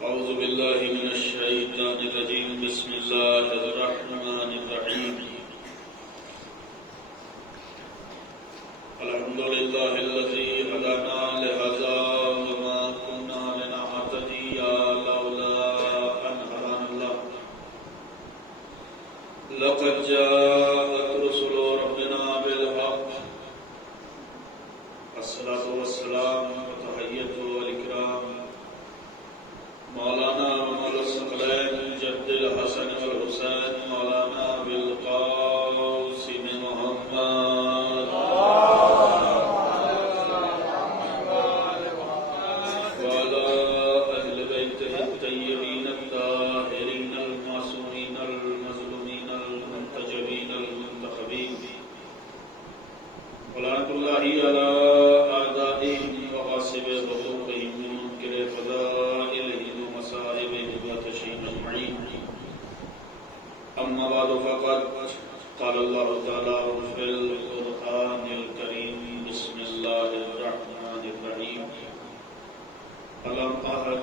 أعوذ بالله من الشيطان الرجيم بسم الله الرحمن الرحيم الحمد لله الذي هدانا لهذا وما كنا لنهتدي لولا أن هدانا الله لقد جاءت رسل ربنا بالحق الصلاة والسلام وتحية والإكرام مولانا ومولا الثقلين جد الحسن والحسين مولانا بالقاسم محمد وعلى أهل بيته الطيبين الطاهرين المعصومين المظلومين المنتجبين المنتخبين ولعنة الله على أعدائهم وغاصب حقوقهم ومنكر فضائلهم ومصائبهم وتشهيد أجمعين أما بعد فقد قال الله تعالى في القرآن الكريم بسم الله الرحمن الرحيم ألم أعهد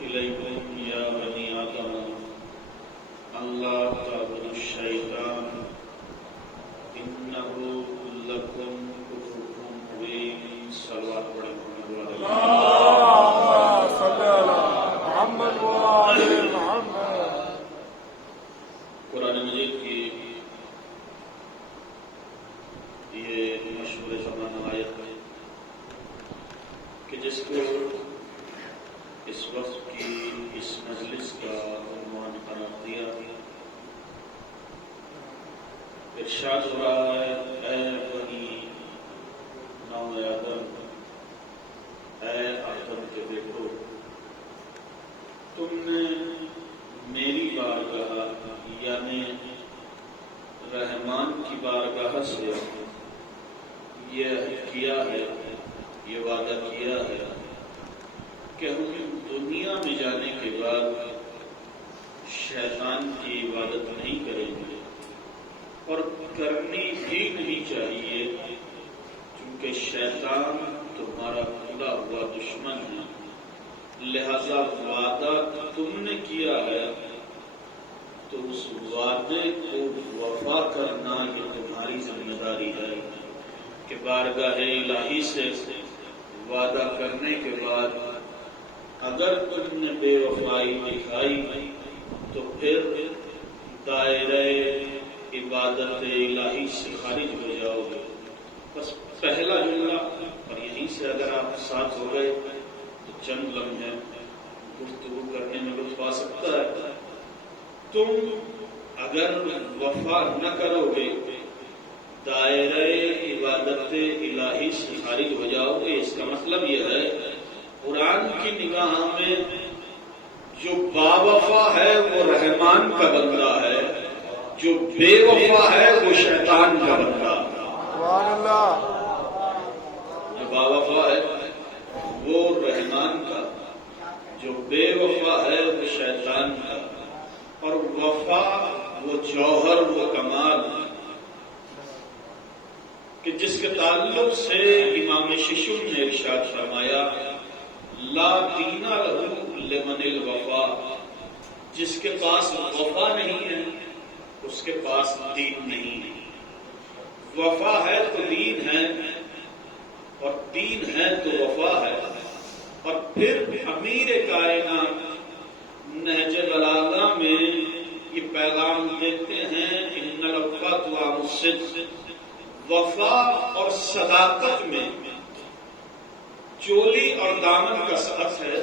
إليكم يا بني آدم أن لا تعبدوا الشيطان إنه لكم كفر مبين صلوات محمد وعلى محمد. قرآن مجید کی یہ مشہور زمانہ آیت ہے کہ جس کو اس وقت کی اس مجلس کا عنوان قرار دیا ارشاد ہو رہا ہے اے بنی نو آدم اے آدم کے بیٹو تم نے میری بارگاہ یعنی رحمان کی بارگاہ سے یہ کیا ہے یہ وعدہ کیا ہے کہ ہم دنیا میں جانے کے بعد شیطان کی عبادت نہیں کریں گے اور کرنی بھی نہیں چاہیے کیونکہ شیطان تمہارا کھلا ہوا دشمن ہے لہذا وعدہ تم نے کیا ہے تو اس وعدے کو وفا کرنا یہ تمہاری ذمہ داری ہے کہ بارگاہ الہی سے وعدہ کرنے کے بعد اگر تم نے بے وفائی دکھائی تو پھر دائرہ عبادت الہی سے خارج ہو جاؤ گے. بس پہلا جملہ اور یہیں سے اگر آپ ساتھ ہو گئے تو چند لمحے گفتگو کرنے میں لطف آ سکتا ہے. تم اگر وفا نہ کرو گے دائرہ عبادت الہی سے خارج ہو جاؤ گے. اس کا مطلب یہ ہے قرآن کی نگاہ میں جو باوفا ہے وہ رحمان کا بندہ ہے جو بے وفا ہے وہ شیطان کا بندہ. جو باوفا ہے وہ رحمان کا جو بے وفا ہے وہ شیطان کا. اور وفا وہ جوہر وہ کمال کہ جس کے تعلق سے امام ششم نے ارشاد فرمایا لا دین لہ لمن الوفا جس کے پاس وفا نہیں ہے اس کے پاس دین نہیں ہے. وفا ہے تو دین ہے اور دین ہے تو وفا ہے. اور پھر امیر کائنات نہج بلاغہ میں یہ پیغام دیتے ہیں ان الوفا طعام الصدق. وفا اور صداقت میں چولی اور دامن کا ساتھ ہے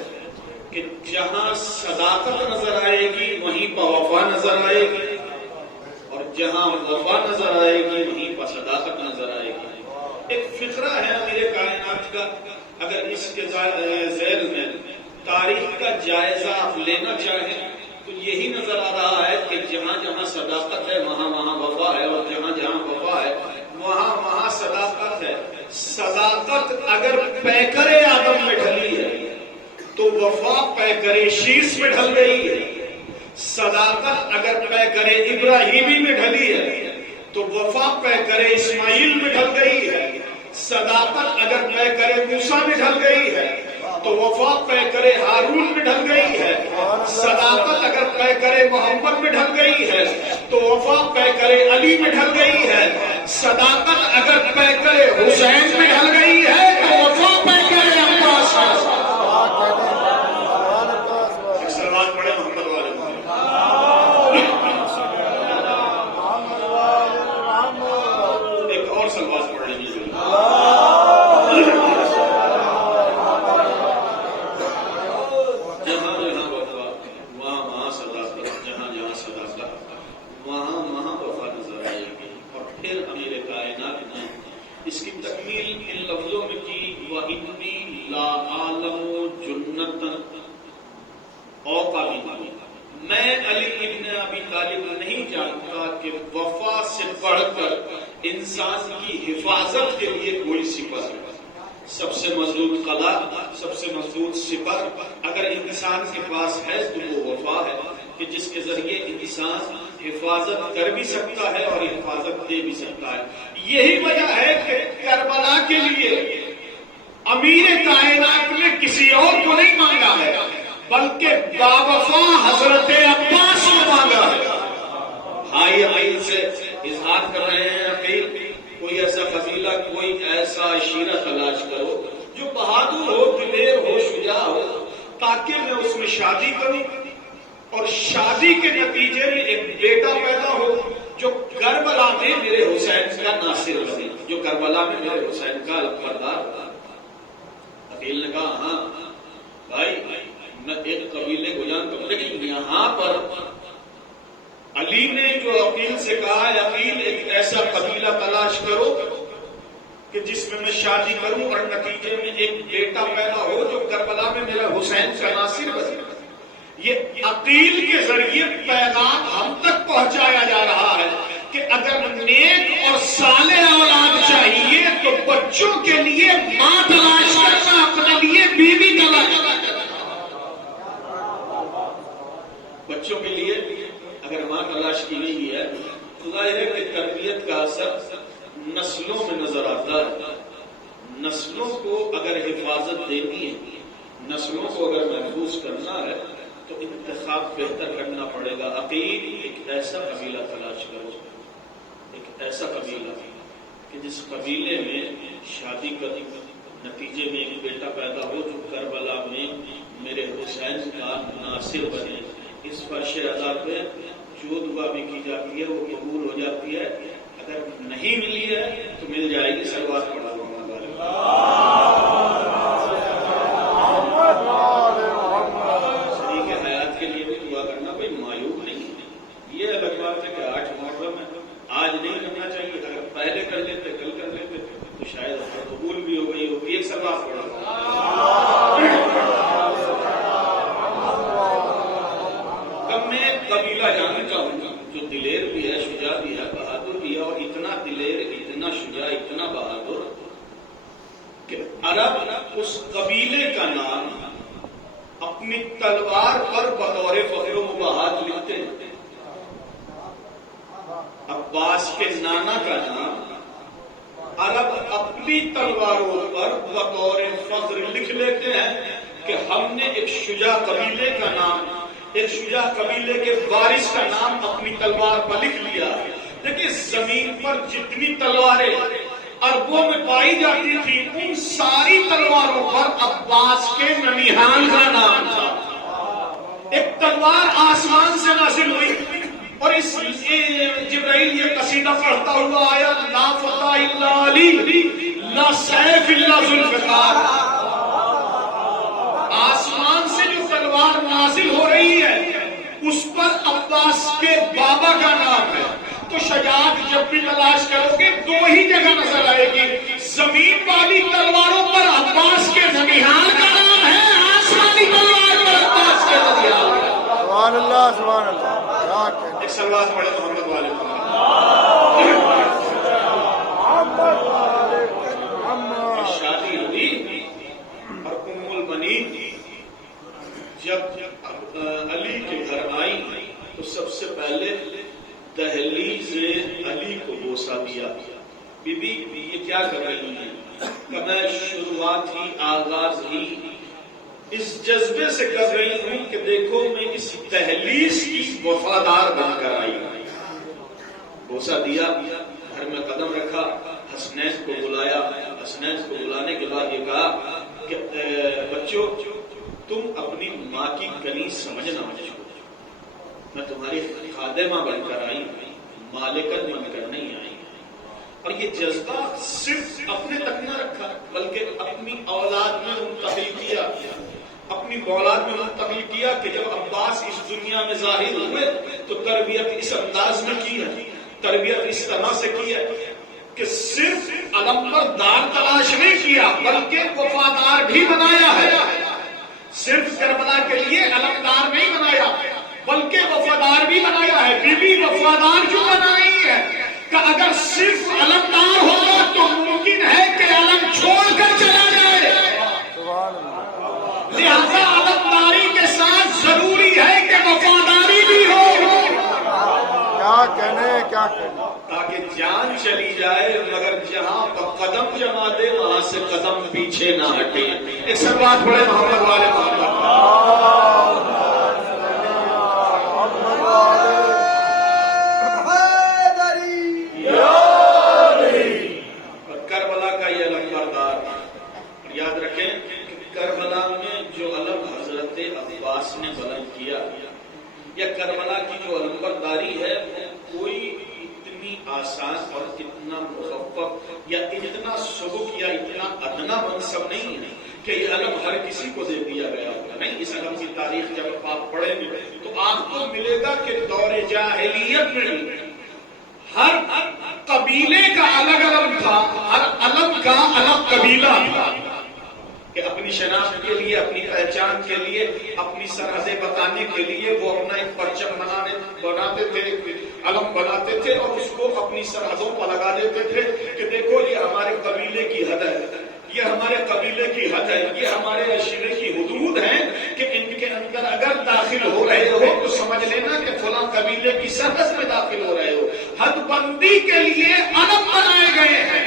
کہ جہاں صداقت نظر آئے گی وہیں پر وفا نظر آئے گی اور جہاں وفا نظر آئے گی وہیں پر صداقت نظر آئے گی. ایک فقرہ ہے امیر کائنات کا اگر اس کے ذیل میں تاریخ کا جائزہ آپ لینا چاہیں تو یہی نظر آ رہا ہے کہ جہاں جہاں صداقت ہے وہاں وہاں وفا ہے اور جہاں جہاں وفا ہے وہاں وہاں صداقت ہے. صداقت اگر پیکر آدم میں ڈھلی ہے تو وفا پیکر شیش میں ڈھل گئی ہے. صداقت اگر پیکر ابراہیمی میں ڈھلی ہے تو وفا پیکر اسماعیل میں ڈھل گئی ہے. صداقت اگر پیکر موسیٰ میں ڈھل گئی ہے تو وفا پیکر ہارون میں ڈھل گئی ہے. اگر پیکر محمد میں ڈھل گئی ہے تو وفا پیکر علی میں ڈھل گئی ہے. صداقت اگر پیکر حسین میں ڈھل گئی ہے تو وفا پیکر عباس میں. ایک سلوات پڑھے محمد والے ایک اور سلوات پڑھ لیجیے. اس کی تکمیل ان لفظوں میں کی وَإِنِّي لَا أَعْلَمُ جُنَّةً أَوْ میں علی ابن ابی طالب نہیں جانتا کہ وفا سے بڑھ کر انسان کی حفاظت کے لیے کوئی سپر ہے. سب سے مضبوط قلعہ، سب سے مضبوط سپر اگر انسان کے پاس ہے تو وہ وفا ہے کہ جس کے ذریعے انسان حفاظت کر بھی سکتا ہے اور حفاظت دے بھی سکتا ہے. یہی وجہ ہے کہ کربلا کے لیے امیر کائنات نے کسی اور کو نہیں مانگا ہے بلکہ باوفا حضرت عباس کو مانگا ہے. ہائی عقیل سے اظہار کر رہے ہیں عقیل کوئی ایسا قبیلہ، کوئی ایسا عشیرہ تلاش کرو جو بہادر ہو، دلیر ہو، شجاع ہو، تاکہ میں اس میں شادی کروں اور شادی کے نتیجے میں ایک بیٹا پیدا ہو جو کربلا میں میرے حسین کا ناصر بنے، جو کربلا میں میرے حسین کا الفردار. عقیل نے کہا ہاں بھائی میں ایک قبیلے کو جانتا ہوں، لیکن یہاں پر علی نے جو عقیل سے کہا ہے عقیل ایک ایسا قبیلہ تلاش کرو کہ جس میں میں شادی کروں اور نتیجے میں ایک بیٹا پیدا ہو جو کربلا میں میرا حسین کا ناصر بنے. یہ عقیل کے ذریعے پیغام ہم تک پہنچایا جا رہا ہے کہ اگر نیک اور صالح اولاد چاہیے تو بچوں کے لیے ماں تلاش کرنا، اپنے لیے بیوی تلاش کرنا. بچوں کے لیے اگر ماں تلاش کی نہیں ہے تو ظاہر ہے کہ تربیت کا اثر نسلوں میں نظر آتا ہے. نسلوں کو اگر حفاظت دینی ہے، نسلوں کو اگر محفوظ کرنا ہے تو انتخاب بہتر کرنا پڑے گا. عقیل ایک ایسا قبیلہ تلاش کرو، ایک ایسا قبیلہ کہ جس قبیلے میں شادی کا نتیجے میں ایک بیٹا پیدا ہو جو کربلا میں میرے حسین کا ناصر بنے. اس فرش ادا پہ جو دعا بھی کی جاتی ہے وہ قبول ہو جاتی ہے. اگر نہیں ملی ہے تو مل جائے گی. سلوات پڑھا دو شریک حیات کے لیے بھی دعا کرنا کوئی معیوب نہیں ہے. یہ الگ بات ہے کہ 8 محرم میں آج نہیں کرنا چاہیے، اگر پہلے کر لیتے کل کر لیتے تو شاید قبول بھی ہو گئی ہوگی. ایک سلوات پڑھا. میں ایک قبیلہ جانتا ہوں جو دلیر بھی ہے، شجاع بھی ہے، بہادر بھی ہے، اور اتنا دلیر، اتنا شجاع، اتنا بہادر کہ عرب اس قبیلے کا نام اپنی تلوار پر بطور فخر و مباحات لکھتے ہیں. عباس کے نانا کا نام عرب اپنی تلواروں پر بطور فخر لکھ لیتے ہیں کہ ہم نے ایک شجاع قبیلے کا نام، ایک شجاع قبیلے کے وارث کا نام اپنی تلوار پر لکھ لیا. دیکھیے زمین پر جتنی تلواریں عربوں میں پائی جاتی تھی ان ساری تلواروں پر عباس کے ننیحال کا نام تھا. ایک تلوار آسمان سے نازل ہوئی اور اس جبرائیل یہ قصیدہ پڑھتا ہوا آیا لا فتح الا علی لا سیف الا ذوالفقار. آسمان سے جو تلوار نازل ہو رہی ہے اس پر عباس کے بابا کا نام ہے. تو شجاعت جب بھی تلاش کرو گے 2 ہی جگہ نظر آئے گی. زمین والی تلواروں پر عباس کے ننیحال کا نام ہے، آسمانی تلوار پر عباس کے ننیحال کا. سبحان اللہ سبحان اللہ. ایک سلوات پڑھے محمد والے شادی ہوئی اور ام البنین جب علی کے گھر آئی تو سب سے پہلے دہلیز علی کو بوسہ دیا. بی بی یہ کیا کر رہی ہیں؟ کہ میں شروعات ہی آغاز ہی اس جذبے سے کر رہی ہوں کہ دیکھو میں اس دہلیز کی وفادار بن کر آئی. بوسہ دیا، گھر میں قدم رکھا، حسنین کو بلایا. حسنین کو بلانے کے بعد یہ کہا کہ بچوں تم اپنی ماں کی کنی سمجھنا مجھ کو، میں تمہاری خادمہ بن کر آئی، مالکت بن کر نہیں آئی. اور یہ جذبہ صرف اپنے تک نہ رکھا بلکہ اپنی اولاد میں منتقل کیا. اپنی اولاد میں منتقل کیا کہ جب عباس اس دنیا میں ظاہر ہوئے تو تربیت اس انداز میں کی ہے، تربیت اس طرح سے کی ہے کہ صرف علمبردار تلاش نہیں کیا بلکہ وفادار بھی بنایا ہے. صرف کربلا کے لیے علمدار نہیں بنایا بلکہ وفادار بھی بنایا ہے. بی بی وفادار کیوں بنا رہی ہے کہ اگر صرف علمدار ہوگا تو ممکن ہے کہ علم چھوڑ کر چلا جائے. لہذا علمداری کے ساتھ ضروری ہے کہ وفاداری بھی ہو. کیا کہنے تاکہ جان چلی جائے مگر جہاں قدم جما دے وہاں سے قدم پیچھے نہ ہٹے. ایک سب بات بڑے محمد والے کربلا کا یہ علمبردار. یاد رکھیں کہ کربلا میں جو علم حضرت عباس نے بلند کیا یا کربلا کی جو علمبرداری ہے وہ کوئی اتنی آسان اور اتنا مخفف یا اتنا سبک یا اتنا ادنا منصب نہیں ہے کہ یہ علم ہر کسی کو دے دیا گیا ہوگا. نہیں، اس علم کی تاریخ جب آپ پڑھیں گے تو آپ کو ملے گا کہ دور جاہلیت میں ہر قبیلے کا الگ علم تھا، ہر علم کا الگ قبیلہ تھا کہ اپنی شناخت کے لیے، اپنی پہچان کے لیے، اپنی سرحدیں بتانے کے لیے وہ اپنا ایک پرچم بناتے تھے، علم بناتے تھے اور اس کو اپنی سرحدوں پر لگا دیتے تھے کہ دیکھو یہ ہمارے قبیلے کی حد ہے، یہ ہمارے قبیلے کی حد ہے، یہ ہمارے عشیرے کی حدود ہیں کہ ان کے اندر اگر داخل ہو رہے ہو تو سمجھ لینا کہ فلاں قبیلے کی سرحد میں داخل ہو رہے ہو. حد بندی کے لیے علم بنائے گئے ہیں.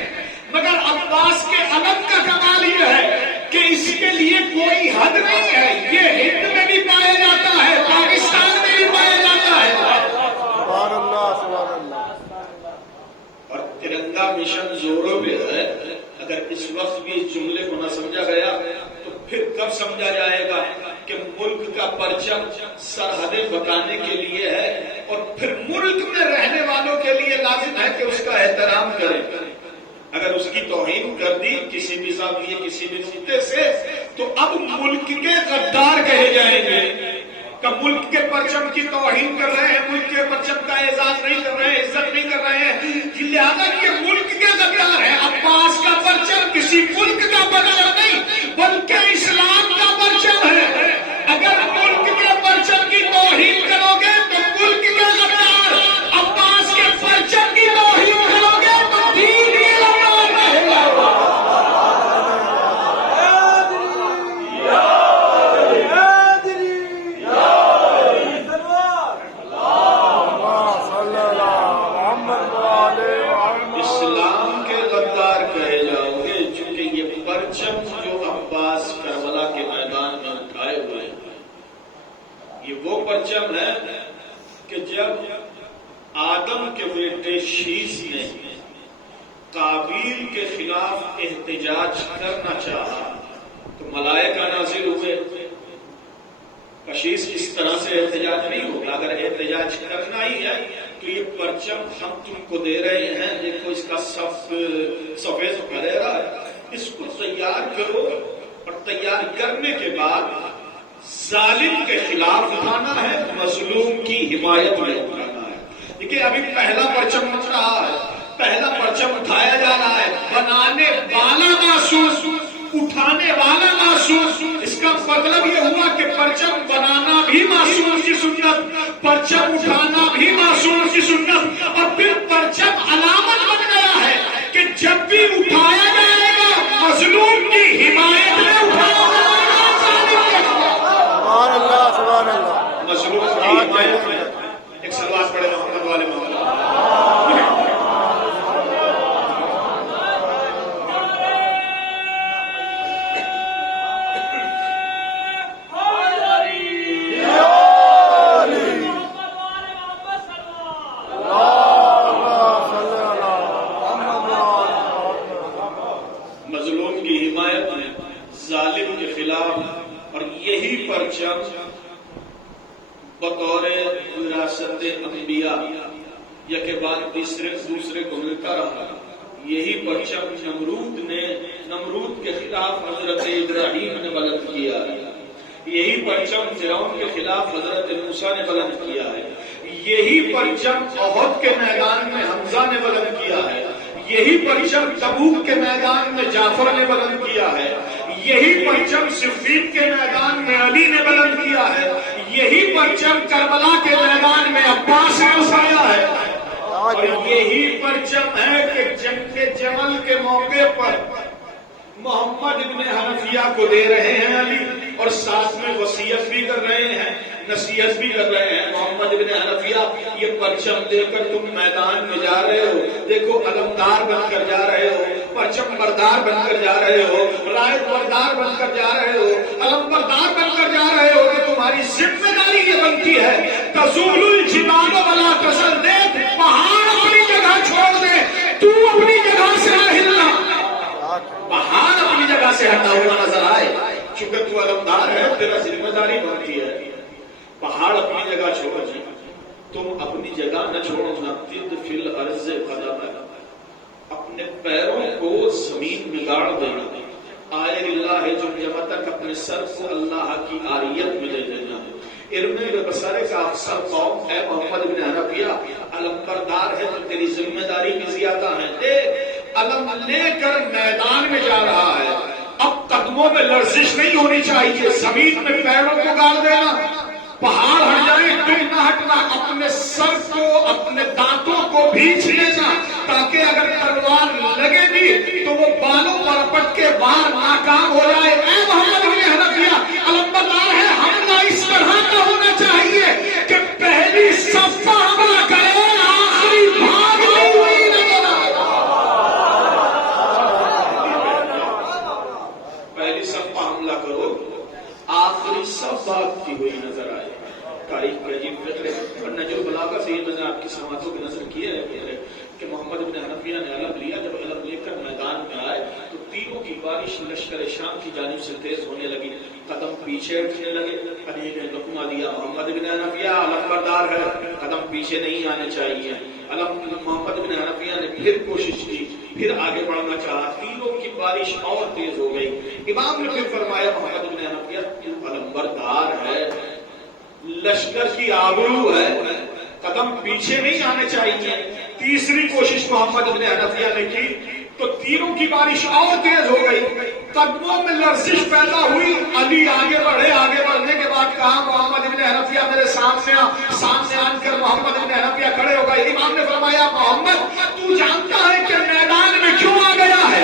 مگر عباس کے علم کا کمال یہ ہے کہ اس کے لیے کوئی حد نہیں ہے. یہ ہند میں بھی پایا جاتا ہے، پاکستان میں بھی پایا جاتا ہے. سبحان اللہ، سبحان اللہ. اور ترنگا مشن زوروں پہ ہے. اگر اس وقت بھی اس جملے کو نہ سمجھا گیا تو پھر کب سمجھا جائے گا کہ ملک کا پرچم سرحدیں بتانے کے لیے ہے اور پھر ملک میں رہنے والوں کے لیے لازم ہے کہ اس کا احترام کریں. اگر اس کی توہین کر دی کسی بھی زاویے کسی بھی نقطے سے تو اب ملک کے غدار کہے جائیں گے کہ ملک کے پرچم کی توہین کر رہے ہیں، ملک کے پرچم کا اعزاز نہیں کر رہے ہیں، عزت نہیں کر رہے ہیں. لہذا یہ ملک کے غدار ہے. عباس کا پرچم کسی ملک کا پرچم نہیں بلکہ اسلام کا پرچم ہے. اگر ملک کے پرچم کی توہین کرو گے تو ملک کے غدار، عباس کے پرچم کی توہین کرو گے تو دین کے غدار رہے گا. اسلام کے غدار کہے جاؤ گے چونکہ یہ پرچم جو عباس کربلا کے میدان میں اٹھائے ہوئے ہیں یہ وہ پرچم ہے کہ جب آدم کے بیٹے شیش نے قابیل کے خلاف احتجاج کرنا چاہا تو ملائکہ نازل ہوئے. کشیش اس طرح سے احتجاج نہیں ہوگا. اگر احتجاج کرنا ہی ہے تو یہ پرچم ہم تم کو دے رہے ہیں، دیکھو اس کا سفید بھرے رہا ہے، اس کو تیار کرو اور تیار کرنے کے بعد ظالم کے خلاف اٹھانا ہے، مظلوم کی حمایت میں اٹھانا ہے. دیکھیے ابھی پہلا پرچم اٹھ رہا ہے، پہلا پرچم اٹھایا جا رہا ہے. بنانے والا معصوم، اٹھانے والا معصوم. اس کا مطلب یہ ہوا کہ پرچم بنانا بھی معصوم کی سنت، پرچم اٹھانا بھی معصوم کی سنت، اور پھر پرچم علامت بن گیا ہے کہ جب بھی اٹھایا جائے گا مظلوم کی حمایت میں اٹھایا جائے گا. سبحان اللہ، سبحان اللہ. مظلوم کی حمایت میں ایک سلوات پڑھے محمد والے محمد. یہی پرچم بطور وراثت انبیاء یا کے بعد دوسرے کو ملتا رہا. یہی پرچم نمرود کے خلاف حضرت ابراہیم نے بلند کیا ہے. یہی پرچم فرعون کے خلاف حضرت موسیٰ نے بلند کیا ہے. یہی پرچم احد کے میدان میں حمزہ نے بلند کیا ہے. یہی پرچم تبوک کے میدان میں جعفر نے بلند کیا ہے. یہی پرچم صفین کے میدان میں علی نے بلند کیا ہے. یہی پرچم کربلا کے میدان میں عباس نے اٹھایا ہے. اور یہی پرچم ہے کہ جنگ جمل کے موقع پر محمد ابن حنفیہ کو دے رہے ہیں علی، اور ساتھ میں وصیت بھی کر رہے ہیں، نصیحت بھی کر رہے ہیں. محمد ابن حنفیہ یہ پرچم دے کر تم میدان میں جا رہے ہو، دیکھو علمدار بن کر جا رہے ہو، پرچم بردار بن کر جا رہے ہو، رائے بردار بن کر جا رہے ہو، علم بردار بن کر جا رہے ہو. کہ تمہاری ذمہ داری یہ بنتی ہے تزول الجبال ولا تزل، دیکھ پہاڑ اپنی جگہ چھوڑ دے، تو اپنی جگہ سے نہ ہلنا. پہاڑ اپنی جگہ سے ہٹا ہوا نظر آئے، چونکہ تو علمدار ہے، تیرا ذمہ داری بنتی ہے. پہاڑ اپنی جگہ چھوڑ جائے، تم اپنی جگہ نہ چھوڑنا. تد فی الارض قدمک، اپنے پیروں کو زمین میں گاڑ دینا. آئے اللہ جمجمہ تک اپنے سر کو اللہ کی عاریت میں لے دینا. ارمے بسارے کا افسر قوم ہے محمد بن حنفیہ، علم بردار ہے تو تیری ذمہ داری بھی زیادہ ہے. دیکھ علم لے کر میدان میں جا رہا ہے، اب قدموں میں لرزش نہیں ہونی چاہیے، زمین میں پیروں کو گاڑ دینا. پہاڑ ہٹ جائے تم نہ ہٹنا، اپنے سر کو اپنے دانتوں کو بھینچ لینا تاکہ اگر تلوار لگے بھی تو وہ بالوں پر اپٹ کے باہر ناکام ہو جائے. اے محمد بن حنفیہ علمبردار ہے، حملہ اس طرح کا ہونا چاہیے کہ پہلی صف حملہ کرے، آخری بھاگتی ہوئی نظر آئے. پہلی صف حملہ کرو، آخری صف بھاگتی ہوئی نظر آئے. تاریخ پر عجیب فکر ہے، ورنہ جو بلاغہ سے میں نے آپ کی سماعتوں کی نظر کیا ہے کہ محمد ابن حنفیہ نے علم لیا. جب علم لے کر میدان میں آئے تو تیروں کی بارش لشکر شام کی جانب سے تیز ہونے لگی، قدم پیچھے ہٹنے لگے. علی نے حکم دیا محمد ابن حنفیہ علم بردار ہے، قدم پیچھے نہیں آنے چاہیے. محمد ابن حنفیہ نے پھر کوشش کی، پھر آگے بڑھنا چاہا، تیروں کی بارش اور تیز ہو گئی. امام نے پھر فرمایا محمد ابن حنفیہ علم بردار ہے، لشکر کی آبرو ہے، قدم پیچھے نہیں آنے چاہیے. تیسری کوشش محمد ابن حنفیہ نے کی تو تیروں کی بارش اور تیز ہو گئی، قدموں میں لرزش پیدا ہوئی. علی آگے بڑھے، آگے بڑھنے کے بعد کہا محمد ابن حنفیہ میرے سامنے آ. سامنے آن کر محمد ابن حنفیہ کھڑے ہو گئے. امام نے فرمایا محمد تو جانتا ہے کہ میدان میں کیوں آ گیا ہے؟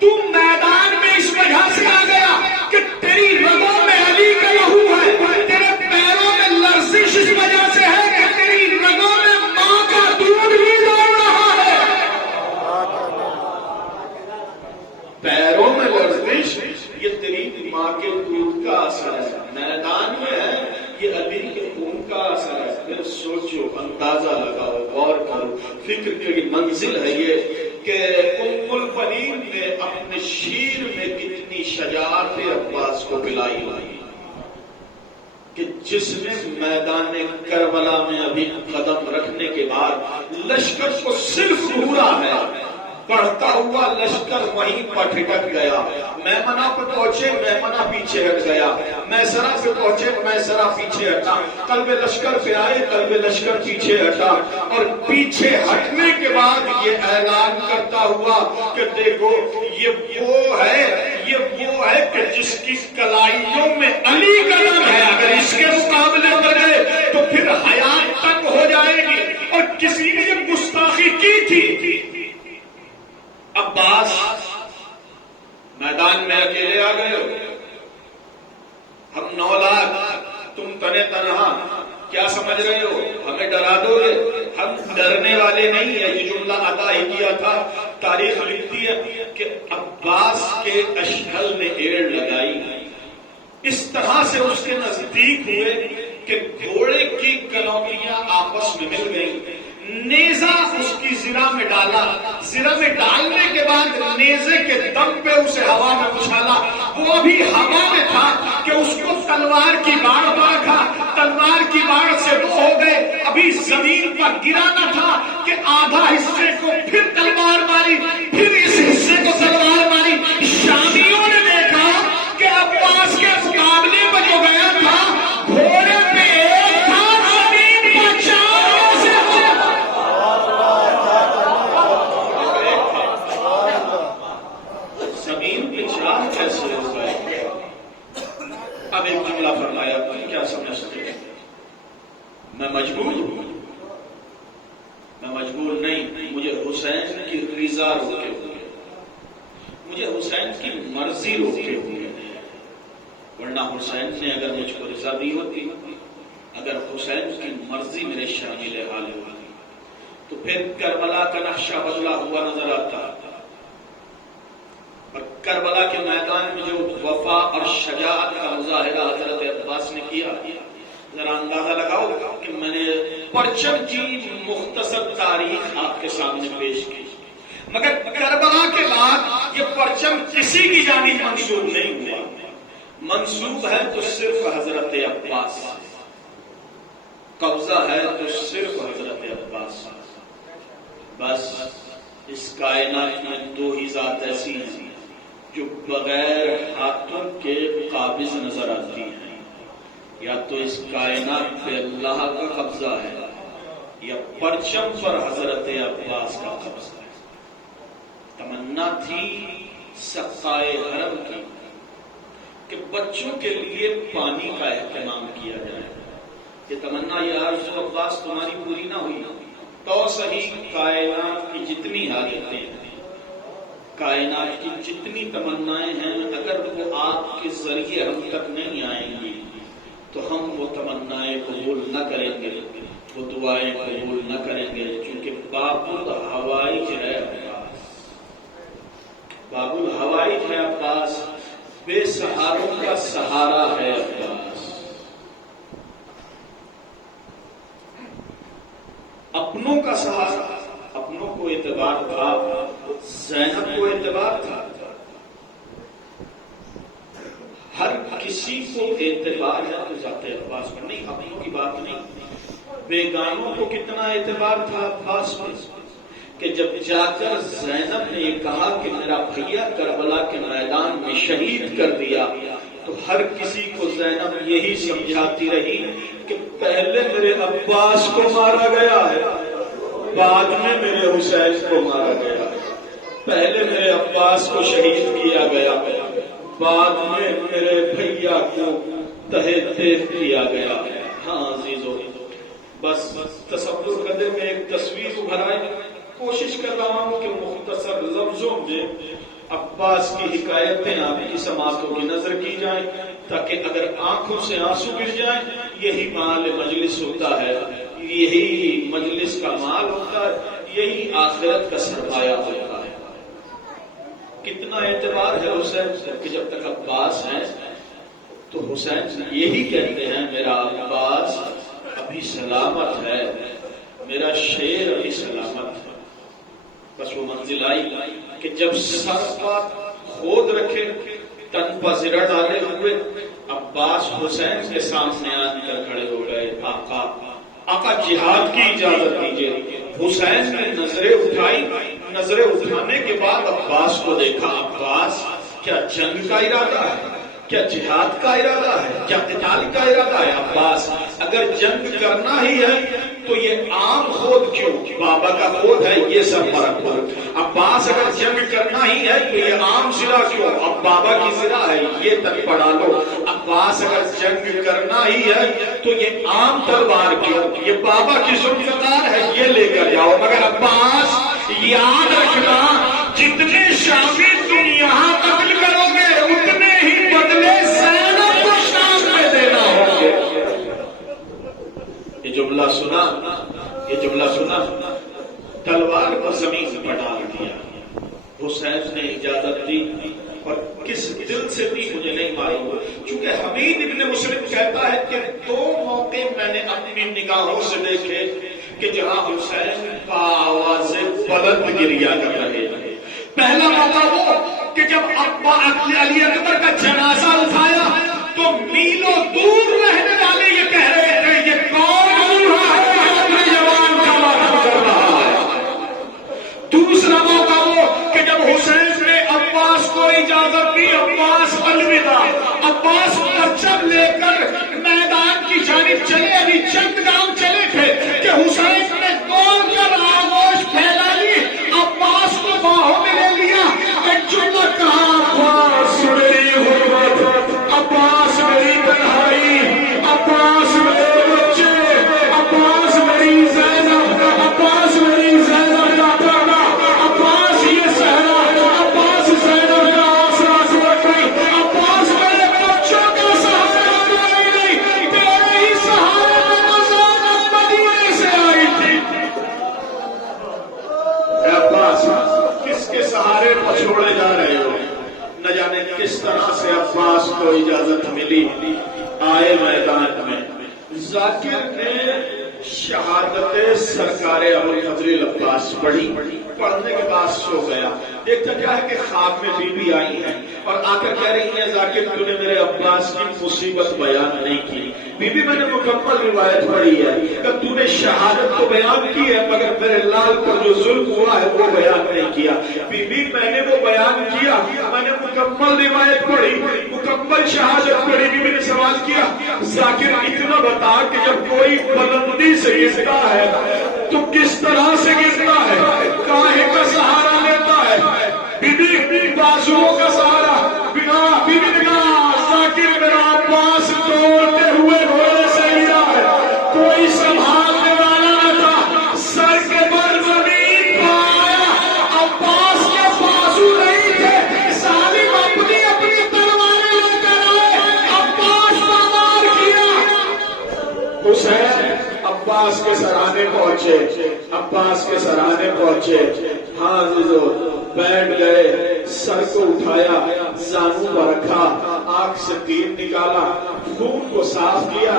تو میدان میں اس وجہ سے آ گیا کہ تیری رگوں میں علی کا لہو ہے، تیرے پیروں میں لرزش اس وجہ سے ہے کہ تیری رگوں میں ماں کا دودھ بھی دوڑ رہا ہے. پیروں میں لرزش یہ تیری ماں کے دودھ کا اثر ہے، میدان میں ہے یہ علی کے خون کا اثر ہے. پھر سوچو، اندازہ لگاؤ، غور کرو، فکر کی منزل ہے یہ کہ ام البنین نے اپنے شیر میں کتنی شجاعت عباس کو پلائی کہ جس نے میدان کربلا میں ابھی قدم رکھنے کے بعد لشکر کو صرف گھورا ہے، بڑھتا ہوا لشکر وہیں پر ٹھٹک گیا. میمنہ پہ پہنچے، میمنہ پیچھے ہٹ گیا. میسرہ پہ پہنچے، میسرہ پیچھے ہٹا. قلب لشکر پہ آئے، قلب لشکر پیچھے ہٹا. اور پیچھے ہٹنے کے بعد یہ اعلان کرتا ہوا کہ دیکھو یہ وہ ہے کہ جس کی کلائیوں میں علی کا نام ہے، اگر اس کے مقابلے پر گئے تو پھر حیات تنگ ہو جائے گی. اور کسی نے یہ گستاخی کی تھی. عباس میدان میں اکیلے آ گئے ہو، ہم 9 لاکھ، تم تنے تنہا، کیا سمجھ رہے ہو ہمیں ڈرا دو گے؟ ہم ڈرنے والے نہیں ہیں. یہ جملہ ادا ہی کیا تھا. تاریخ لکھتی ہے کہ عباس کے اشہل نے ایڑ لگائی، اس طرح سے اس کے نزدیک ہوئے کہ گھوڑے کی کلوکیاں آپس میں مل گئیں. نیزہ اس کی زرہ میں ڈالا، زرہ میں ڈالنے کے بعد نیزے کے دم پہ اسے ہوا میں اچھالا، وہ ابھی ہوا میں تھا کہ اس کو تلوار کی باڑ پر رکھا، تلوار کی باڑ سے دو ہو گئے، ابھی زمین پر گرانا تھا کہ آدھا حصے کو پھر تلوار ماری، پھر اس حصے کو تلوار ماری۔ شامیوں نے دیکھا کہ عباس کے مقابلے میں جو گیا تھا گھوڑے پہ ایک تھا، زمین پر چار سے زمین پہ چار کیسے ہو گئے؟ اب ایک جملہ فرمایا، تم کیا سمجھتے ہیں؟ میں مجبور ہوں؟ میں مجبور نہیں، مجھے حسین کی رضا روکے ہوئے، مجھے حسین کی مرضی روکے ہوئے، ورنہ حسین نے اگر مجھ کو رضا دی ہوتی، اگر حسین کی مرضی میرے شامل حال ہوتی تو پھر کربلا کا نقشہ بدلا ہوا نظر آتا، اور کربلا کے میدان میں جو وفا اور شجاعت کا مظاہرہ حضرت عباس نے کیا، ذرا اندازہ لگاؤ کہ میں نے پرچم کی مختصر تاریخ آپ کے سامنے پیش کی، مگر کربلا کے بعد یہ پرچم کسی کی جانب منسوب نہیں ہوا، منسوب ہے تو صرف حضرت عباس، قبضہ ہے تو صرف حضرت عباس۔ بس اس کائنات میں دو ہی ذات ایسی ہیں جو بغیر ہاتھوں کے قابض نظر آتی ہیں، یا تو اس کائنات پہ اللہ کا قبضہ ہے یا پرچم پر حضرت عباس کا قبضہ ہے۔ تمنا تھی سقائے حرم کی کہ بچوں کے لیے پانی کا اہتمام کیا جائے، یہ تمنا یہ آرزو عباس تمہاری پوری نہ ہوئی تو صحیح کائنات کی جتنی حاجتیں ہیں، کائنات کی جتنی تمنائیں ہیں، اگر وہ آپ کے ذریعے ہم تک نہیں آئیں گی تو ہم وہ تمنائیں قبول نہ کریں گے، وہ دعائیں قبول نہ کریں گے، کیونکہ باب الحوائج ہے عباس، باب الحوائج ہے عباس، بے سہاروں کا سہارا ہے عباس۔ اپنوں کا سہارا، اپنوں کو اعتبار تھا، زینب کو اعتبار تھا، ہر کسی کو اعتبار ہے تو ذات عباس پر نہیں، اپنوں کی بات نہیں، بیگانوں کو کتنا اعتبار تھا عباس میں کہ جب جا کر زینب نے یہ کہا کہ میرا بھیا کربلا کے میدان میں شہید کر دیا، تو ہر کسی کو زینب یہی سمجھاتی رہی کہ پہلے میرے عباس کو مارا گیا ہے، بعد میں میرے حسین کو مارا گیا ہے، پہلے میرے عباس کو شہید کیا گیا، بعد میں میرے بھیا کو تہہ تیغ کیا گیا۔ ہاں عزیزو، بس تصور کرنے میں ایک تصویر ابھرائے، کوشش کر رہا ہوں کہ مختصر لفظوں میں عباس کی حکایتیں آپ کی سماعتوں کی نظر کی جائیں، تاکہ اگر آنکھوں سے آنسو گر جائیں، یہی مال مجلس ہوتا ہے، یہی مجلس کا مال ہوتا ہے، یہی آخرت کا سرمایہ ہوتا ہے۔ کتنا اعتبار ہے حسین سے کہ جب تک عباس ہیں تو حسین یہی کہتے ہیں میرا عباس ابھی سلامت ہے، میرا شیر ابھی سلامت ہے۔ بس وہ منزل آئی کہ جب سر پر خود رکھے، تن پر زرہ ڈالے ہوئے، عباس حسین کے سامنے آ کر کھڑے ہو گئے، آقا جہاد کی اجازت دیجیے۔ حسین نے نظریں اٹھائی، نظریں اٹھانے کے بعد عباس کو دیکھا۔ عباس، کیا جنگ کا ارادہ ہے؟ کیا جہاد کا ارادہ ہے؟ کیا قتال کا ارادہ ہے؟ عباس، اگر جنگ کرنا ہی ہے تو یہ عام خود کیوں؟ بابا کا خود ہے، یہ سب فرق ہو۔ عباس، اگر جنگ کرنا ہی ہے تو یہ عام زرہ کیوں؟ اب بابا کی زرہ ہے، یہ تک پڑھا لو۔ عباس، اگر جنگ کرنا ہی ہے تو یہ عام تلوار کیوں؟ یہ بابا کی ذوالفقار ہے، یہ لے کر جاؤ۔ مگر عباس یاد رکھنا، جتنے شامی تم یہاں قتل کرو گے اتنے ہی بدلے زینب کو شام میں دینا ہوں گے۔ یہ جملہ سنا، یہ جملہ سنا، تلوار کو زمین پر ڈال دیا۔ حسین نے اجازت دی، اور کس دل سے دی مجھے نہیں معلوم، چونکہ حمید ابن مسلم کہتا ہے کہ دو موقع میں نے اپنی نگاہوں سے دیکھے کہ جہاں حسین کا آواز بلند گریا کر رہے ہیں۔ پہلا موقع وہ کہ جب علی اکبر کا جنازہ اٹھایا تو میلوں دور رہنے والے یہ کہہ رہے تھے یہ کون بوڑھا ہے جو اپنی زبان کا ماتم کر رہا ہے۔ دوسرا موقع وہ کہ جب حسین نے عباس کو اجازت دی، عباس الوداع، عباس پرچم لے کر میدان کی جانب چلے، ابھی چند گام چلے تھے کہ حسین نے دوڑ کر آغوش پھیلا لی، عباس کو باہوں میں لے لیا، ایک جملہ کہا عباس میری غربت، عباس میری تنہائی، عباس میرے بچے، عباس میری زینب، عباس میری زینب کا پردہ، عباس یہ صحرا، عباس زینب کا آسرا سوکری، عباس میرے بچوں کا سہارا کوئی نہیں، تیرے ہی سہارے میں تو زینب مدینے سے آئی تھی۔ اے عباس، کس کے سہارے پچھوڑے جا رہے ہو؟ نہ جانے کس طرح سے عباس کو اجازت ملی، آئے میدان میں۔ ذاکر نے شہادت سرکار ابوالفضل عباس پڑھی، پڑھنے کے بعد سو گیا۔ دیکھتا کیا ہے کہ خواب میں بی بی آئی ہیں اور آ کر کہہ رہی ہیں ذاکر تو نے میرے عباس کی مصیبت بیان نہیں کی۔ بی بی میں نے مکمل روایت پڑھی ہے کہ تو نے شہادت تو بیان کی ہے مگر میرے لال پر جو ظلم ہوا ہے وہ بیان نہیں کیا۔ بی بی میں نے وہ بیان کیا، میں نے مکمل روایت پڑھی، مکمل شہادت پڑھی۔ بی بی نے سوال کیا ذاکر اتنا بتا کہ جب کوئی بلندی سے گرتا ہے تو کس طرح سے گرتا ہے، کاہے کا سہارا لیتا ہے؟ بی بی بازوؤں کا سہارا بنا۔ بی بی نے کہا ذاکر میرا عباس دوڑتے ہوئے گھوڑے سے گرا ہے، کوئی سنبھالنے والا نہ تھا، سر کے بل زمین پایا، عباس کے بازو نہیں تھے، سالم اپنی اپنی تلواریں لے کر آئے، عباس کو مار کیا۔ حسین عباس کے سرانے پہنچے، عباس کے سرانے پہنچے، ہاں جو بیٹھ گئے، سر کو اٹھایا، زانو پر رکھا، آنکھ سے تیر نکالا، خون کو صاف کیا۔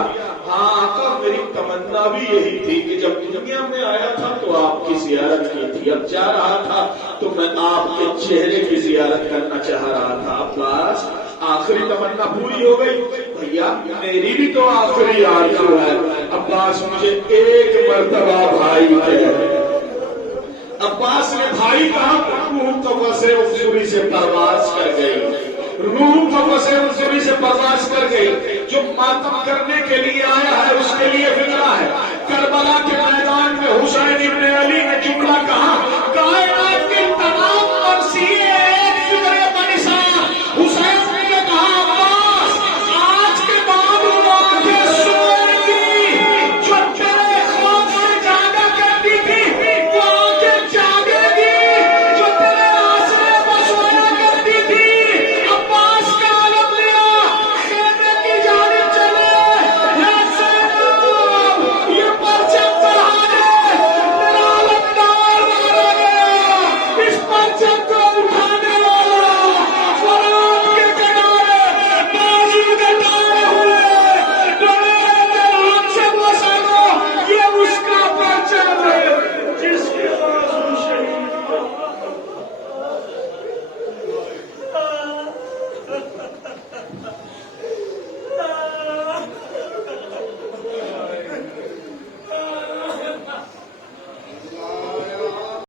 ہاں آقا میری تمنا بھی یہی تھی کہ جب دنیا میں آیا تھا تو آپ کی زیارت کی تھی، اب جا رہا تھا تو میں آپ کے چہرے کی زیارت کرنا چاہ رہا تھا۔ عباس آخری تمنا پوری ہو گئی؟ بھیا میری بھی تو آخری آرزو ہے، عباس مجھے ایک مرتبہ بھائی کہہ۔ عباس نے بھائی کہا، روح قفس عنصری سے پرواز کر گئی، روح قفس عنصری سے پرواز کر گئی۔ جو ماتم کرنے